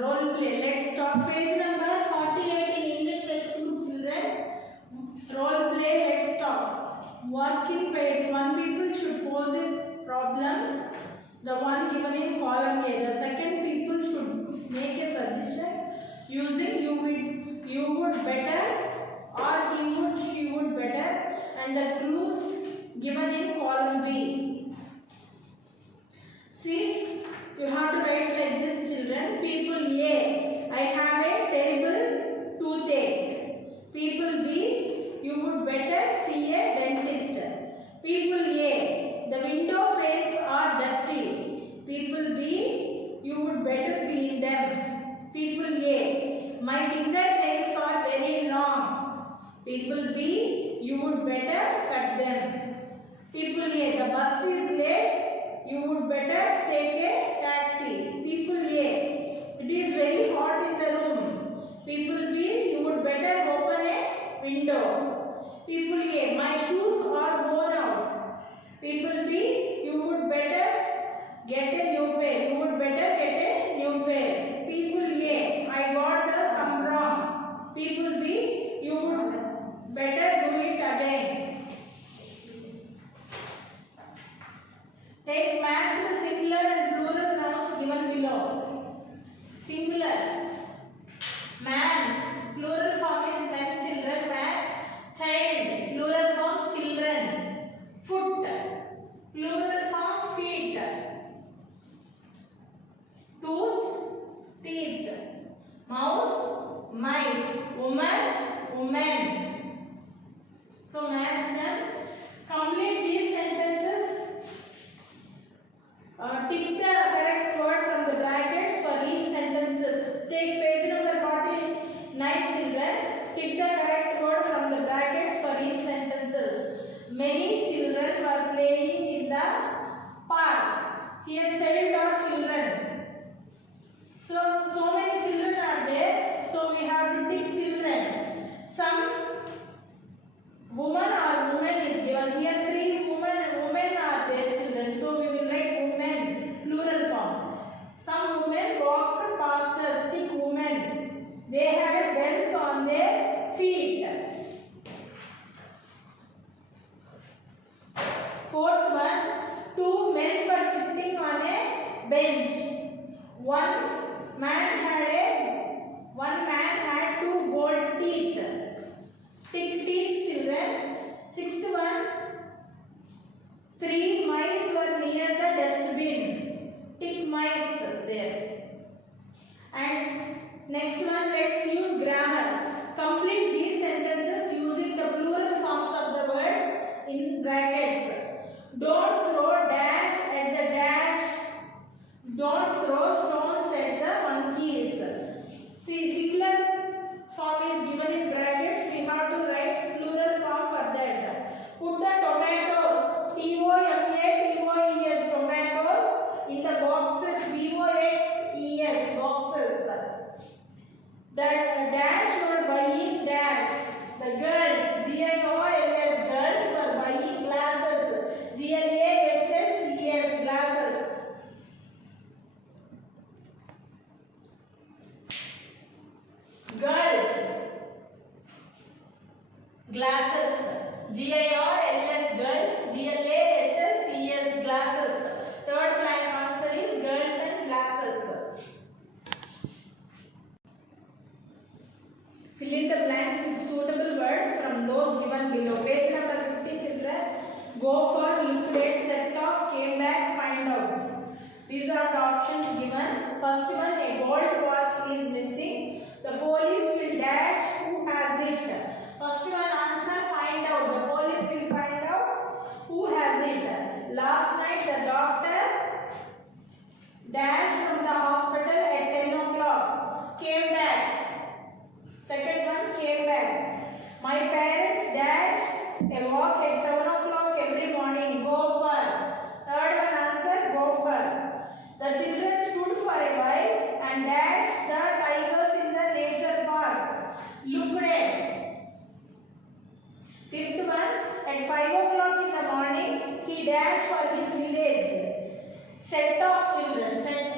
Role play. Let's start page number 48 in English textbook, children. Role play. Let's start. Working pairs. One people should pose a problem, the one given in column A. The second people should make a suggestion using you would better or he would, she would better, and the clues given in column B. See, you have to write like this, children. People A, I have a terrible toothache. People B, you would better see a dentist. People A, the window panes are dirty. People B, you would better clean them. People A, my fingernails are very long. People B, you would better cut them. People A, the bus is late. You would better take a taxi. People A, it is very hot in the room. People B, you would better open a window. People A, my shoes are worn out. People B, you would better get a new pair. You would better get a new pair. People A, I got the sum wrong. People B, you would better do it again. Take match the singular and plural nouns given below. Singular, man, plural form is men, children, man. Child, plural form children. Foot, plural form feet. Tooth, teeth. Mouse, mice. Woman, women. So match them. Complete these sentences. Tick the correct word from the brackets for each sentences. Take page number 49, children. Tick the correct word from the brackets for each sentences. Many children were playing in the park. Here child or children. So many children are there. So we have to tick children. Some woman or women is given. Here three women are there, children. So we will write women, plural form. Some women walked past us, tick women. They had bells on their feet. Fourth one, two men were sitting on a bench. One man had two gold teeth. Tick teeth, children. Sixth one, three mice were near the dustbin. Tick mice there. And next one, let's use grammar. Complete these sentences using the plural forms of the words in brackets. Don't throw dash at the dash. Don't throw stones at the monkeys. See, singular form is given in brackets. We have to write plural form for that. Put the tomatoes, T-O-M-A-T-O-E-S, tomatoes, in the boxes, B-O-X-E-S, boxes. The dash were buying dash. The girls, G-I-O-L-S, girls were buying glasses. G-L-A-S-S-E-S, glasses. Girls, glasses. G-I-R-L-S, girls. G-L-A-S-S-E-S, glasses. Third blank answer is girls and glasses. Fill in the blanks with suitable words from those given below. Page number 50, children. Go for, liquidate, set off, came back, find out. These are the options given. First one, a gold watch is missing. The police will dash who has it. First one answer, find out. The police will find out who has it. Last night the doctor dashed from the hospital at 10 o'clock. Came back. Second one, came back. My parents dash a walk at 7 o'clock every morning. Go for. Third one answer, go for. The children stood for a while and dashed the tigers in the nature park. Looked at. Fifth one, at 5 o'clock in the morning, he dashed for his village. Set off, children, set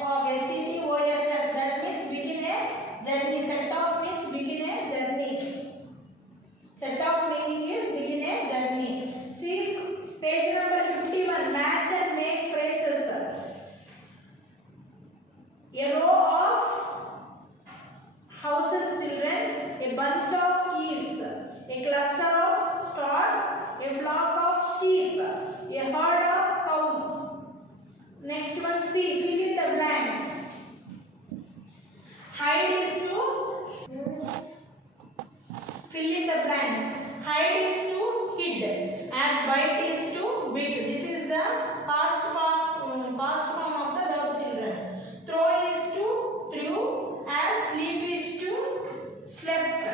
A row of houses, children. A bunch of keys. A cluster of stars. A flock of sheep. A herd of cows. Next one, C. Fill in the blanks. Hide is to fill in the blanks. Hide is to hid. As bite is to bit. This is the past form of the verb, children. Throw is to threw. As sleep is to slept.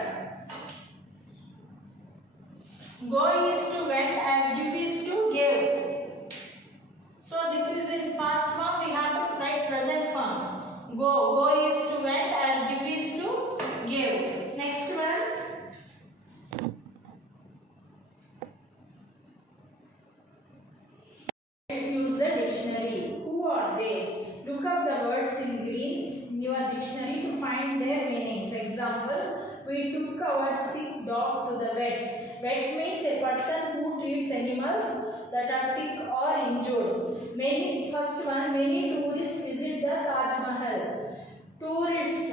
Go is to went. As give is to gave. So this is in past form. We have to write present form. Go is to went. As give is to gave. Next one. Let's use the dictionary. Who are they? Look up the words in green in your dictionary to find their meanings. Example, we took our sick dog to the vet. Vet means a person who treats animals that are sick or injured. First one, many tourists visit the Taj Mahal. Tourist.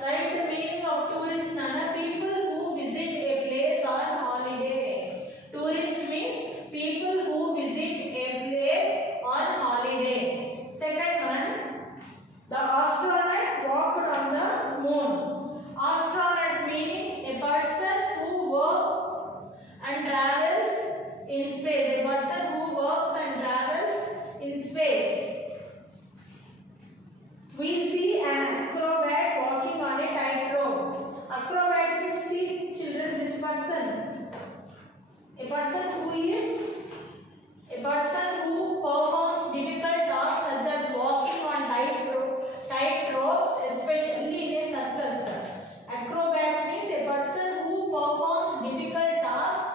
Write the meaning of tourist, Nana. People who visit a place on holiday. Tourist means people who visit a place on holiday. Second one, the astronaut walked on the moon. Astronaut meaning a person who works and travels in space. A person who works and travels in space. We see an acrobat walking on a tightrope. Acrobat means, see children, this person. A person who performs difficult tasks such as walking on tight ropes, especially in a circus. Acrobat means a person who performs difficult tasks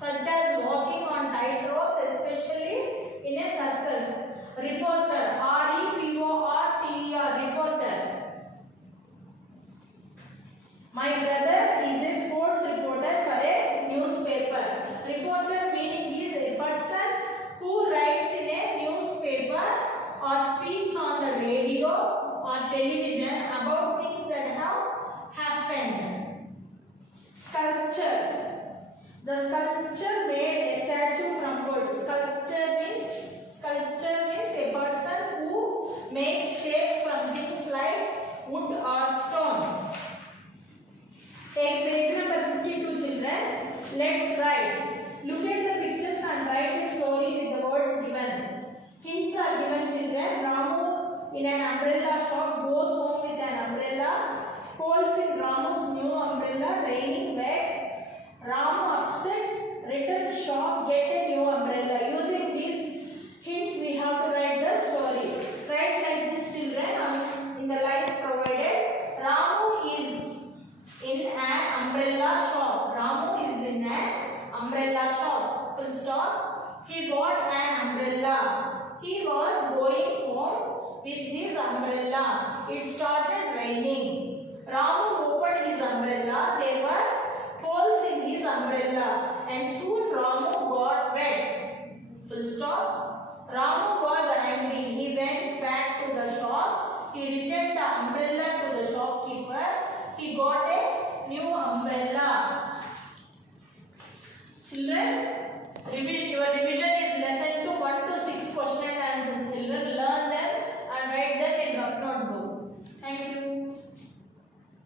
such as walking on tight ropes, especially in a circus. Reporter, R-E-P-O-R-T-E-R, reporter. My brother is a sports reporter for a newspaper. Reporter meaning is a person who writes in a newspaper or speaks on the radio or television about things that have happened. Sculpture. The sculpture made a statue from wood. Sculpture means a person who makes shapes from things like wood or stone. Take page number 52, children. Let's write. Look at the pictures and write a story with the words given. Hints are given, children. Ramu in an umbrella shop goes home with an umbrella. Holes in Ramu's new umbrella, raining wet. Ramu upset, return shop, get a new umbrella. Using these hints, we have to write the story. Write like this, children, in the lines provided. Ramu is in an umbrella shop. Ramu is in an umbrella shop. Full stop. He bought an umbrella. He was going home with his umbrella. It started raining. Ramu opened his umbrella. There were holes in his umbrella. And soon Ramu got wet. Full stop. Ramu was angry. He went back to the shop. He returned the umbrella to the shopkeeper. He got a new umbrella. Children, your revision is lesson 2, 1 to 6 question and answers. Children, learn